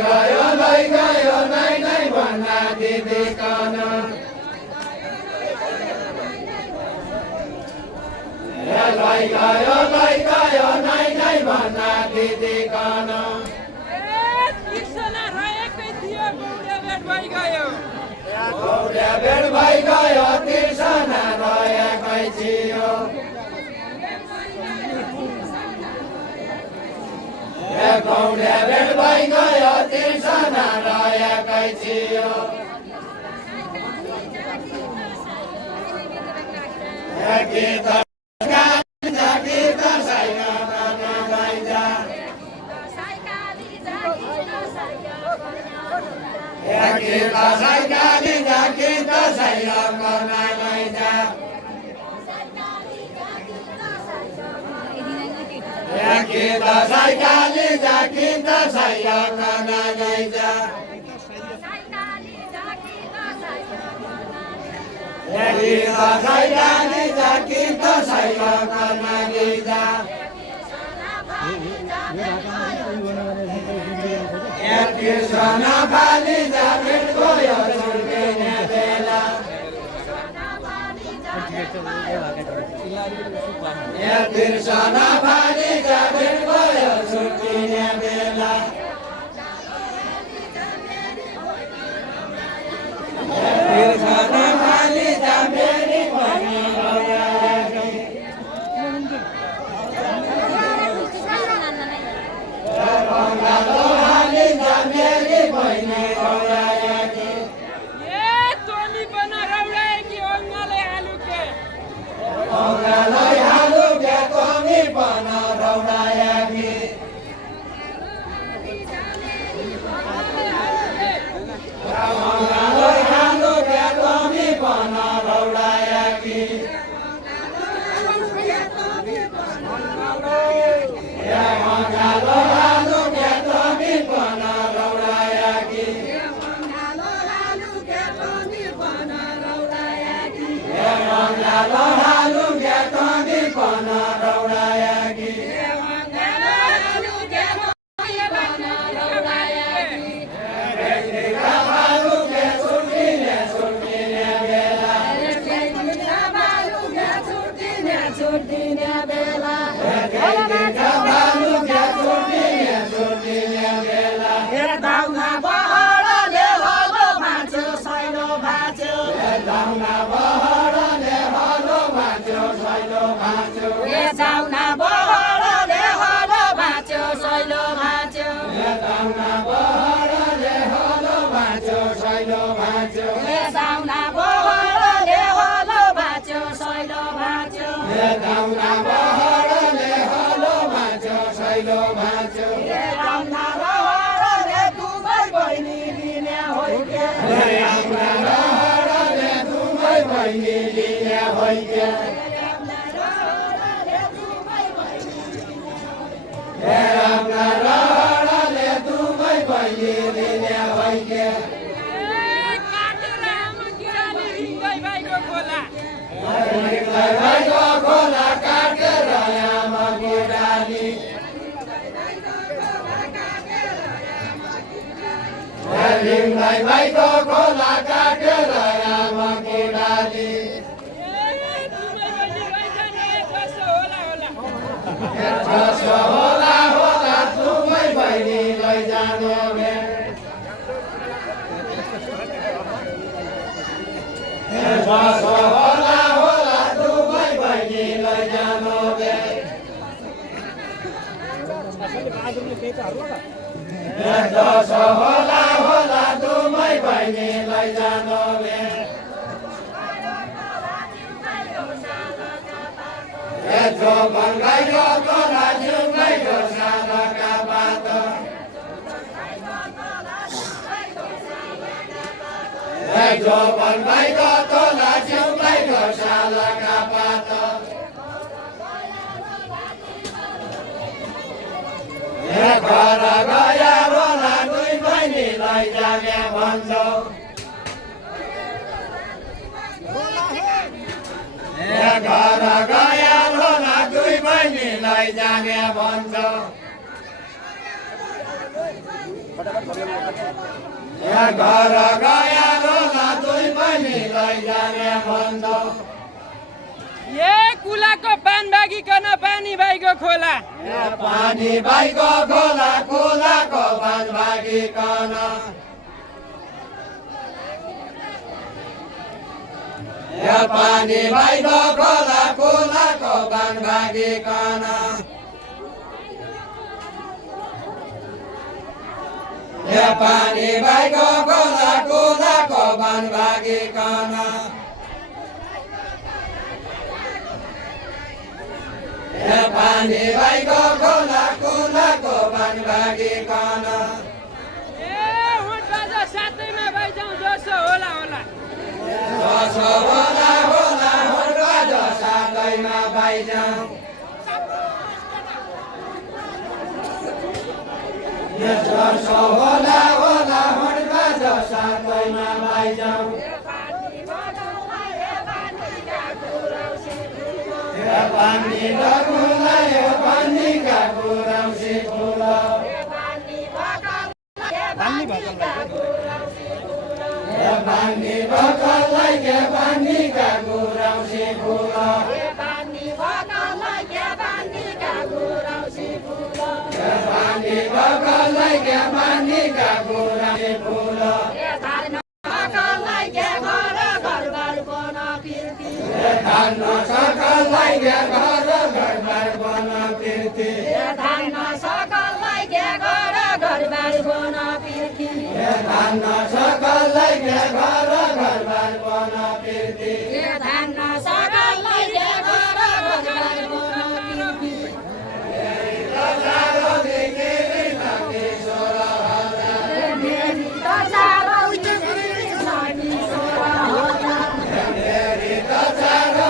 गयो नै नै भन्ना दिदिकन गयो नै नै भन्ना दिदिकन गौडा भेट भइगयो तिर्सना रहेकै थियो गौडा भेट भइगयो तिर्सना रहेकै थियो गीत तिर्सना बाली जाबिट गयो छुट्टिने बेला तिर्सना बाली जाबिट गयो छुट्टिने बेला तिर्सना बाली जाबेरी भाइको खोला काटेर आमाको डाली कसो होला होला तुमै बहिनी लैजानु कसो होला होला तुमै बहिनी लैजानु कसो होला होला तुमै बहिनी लैजानु जो बङ्गाइको कोला जुङ्गाइको सालका बात जो बङ्गाइको कोला जुङ्गाइको सालका पात घर गया होला दुई बहिनीलाई जाने भन्छौ घर गया होला दुई बहिनीलाई जाने भन्छ घर गया रोला दुई बहिनीलाई जाने बन्द ए कुलाको पान बागिकन पानी भाइको खोला पानी भाइको खोला खोलाको पान भागिकन पानी भाइको खोला खोलाको पान भागिकन पानी भाइको खोला खोलाको पान भागिकन पानी भाइको खोला खोलाको पान भागिकन ए हुट बाजा सातैमा भाइजाउँ जसो होला होला जसो होला होला हुट बाजा सातैमा भाइजाउँ जसो होला होला हुट बाजा सातैमा भाइजाउँ पानी ढकुलाई पानीका गुराउँसी फुल पानी भकललाई के पानीका गुराउँसी फुल पानी भकललाई के पानीका गुराउँसी फुल धान सकललाई के घर घरबार बन फिर्ती धान सकललाई के घर घरबार बन फिर्ती धान सकललाई के घर घरबार बन फिर्ती धान सकललाई के घर घरबार बन फिर्ती चारो देखि लगे सोरा मेरी त चारो देखि लगे सोरा मेरी त चारो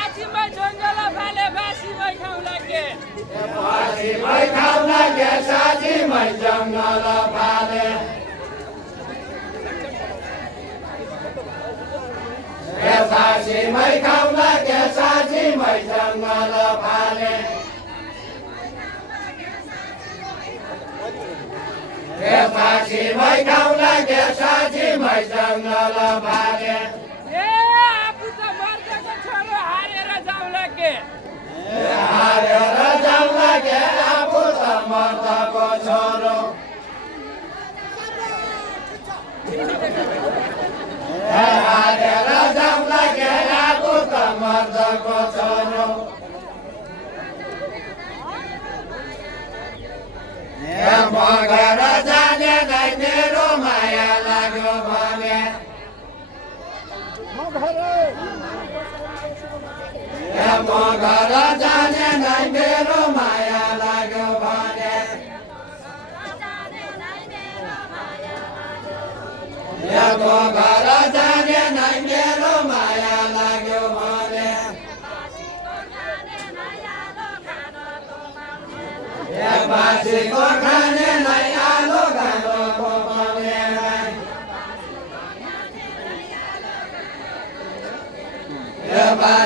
साथीमा जङ्गल फाले बासी मै खाउला के बासी मै खाउला के साथी मै जङ्गल फाले बासी मै खाउला के साथी मै जङ्गल फाले बासी मै खाउला के साथी मै जङ्गल फाले हारेर जाउँला के आफू त मर्दको छोरो हारेर जाउँला के आफू त मर्दको छोरो मगर जाने नै मेरो माया लाग्यो भने मगर जाने नै मेरो माया लाग्यो भने मगर जाने नै मेरो माया लाग्यो भने बासीको खाने नै आलो गालो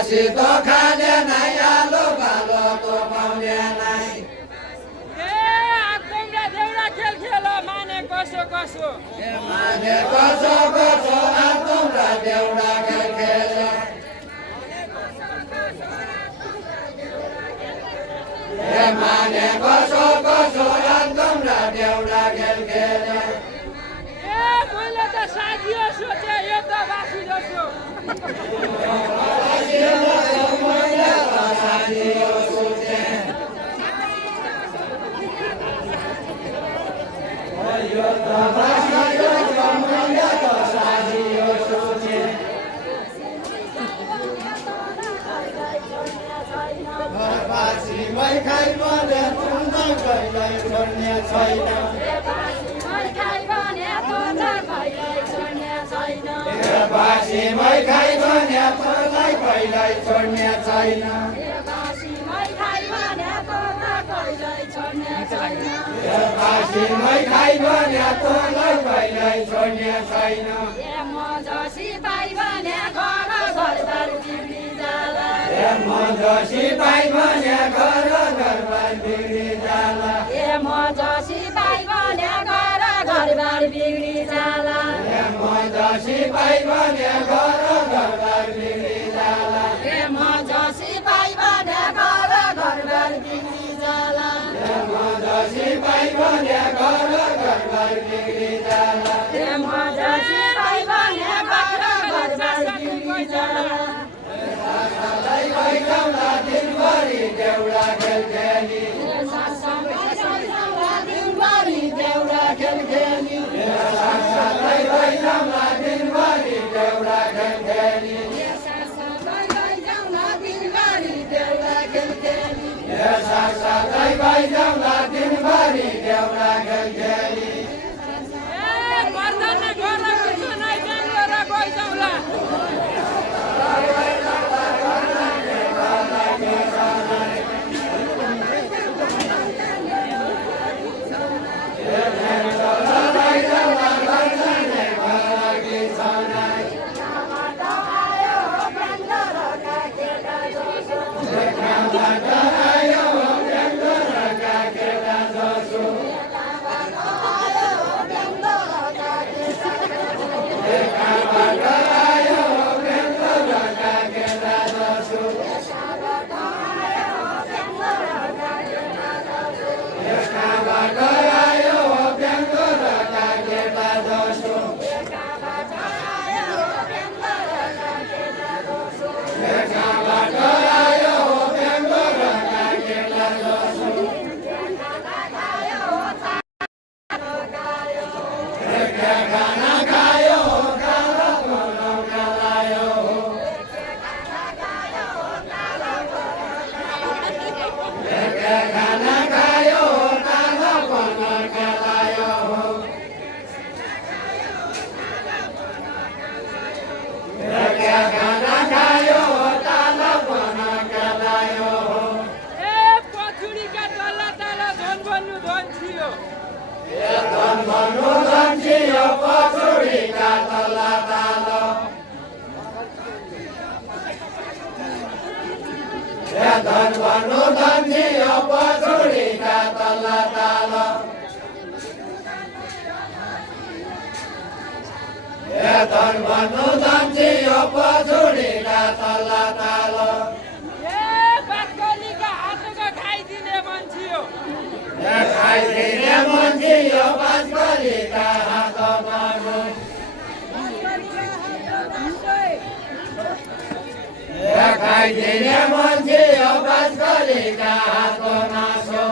बासी तो खाने नहीं आलू कालो तो पाउने नहीं आत्मरा देउरा खेल खेल माने कसो कसो माने कसो कसो आत्मरा देउरा खेल खेल माने कसो कसो आत्मरा देउरा खेल खेल मैले त साथीयो सोचे यो त बासी जसो बासीमै खाइ भने तँलाई कहिल्यै छोड्ने छैन बासीमै खाइ भने तँलाई कहिल्यै छोड्ने छैन मजसी पाइ भने घर घरबार बिग्री जाला मजसी पाइ भने घर घरबार बिग्री जाला मजसी पाइ भने घर घरबार बिग्री जाला मजसी पाइ भने घर घरबार बिग्री जाला मजसी पाइ भने घर घरबार बिग्री जाला मजसी पाइ भने घर घरबार बिग्री जाला मजसी पाइ भने घर घरबार बिग्री जाला बैठौँला दिनभरि देउडा खेल खेली दिनभरि देउरा खेल खेली बैठौँला दिनभरि देउडा खेल खेली साथै बैठौँला दिनभरि देउडा खेल खेली मर्दाने घर कुछ नै बेङ्गलोर गइजाउँला धन भन्नु धन थियो पछुडीका तल तल धन भन्नु धन थियो पछुडीका तल तल बाटोलीका हातको खाइदिने मान्छे खाइदिने मान्छे यो बाटोलीका हातमा खाइदिने मान्छे यो बाटोलीका हातको मासु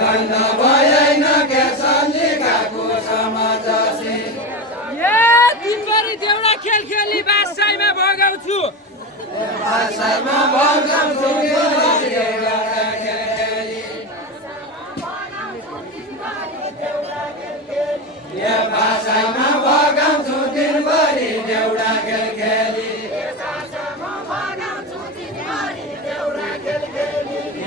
खण्ड भएन केशलीकाको समाजसी ए दिनभरि देउडा खेल खेली बासाइमा भगाउँछु भाषामा भगाउँछु दिनभरि देउडा खेली यो भाषामा भगाउँछु दिनभरि देउडा खेल खेली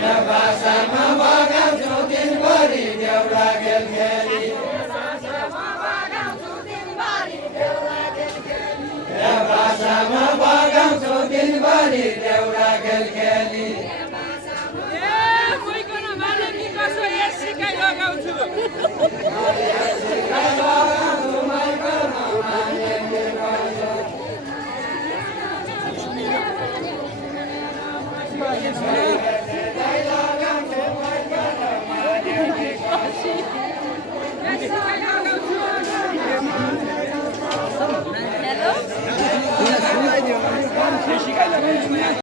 यो भाषामा भगाउँछु दिनभरि देउडा खेल खेली यो भाषामा भगाउँछु दिनभरि देउडा खेल खेली ए कोइकोन माले कि कसो यस सिकाइ लगाउँछु यो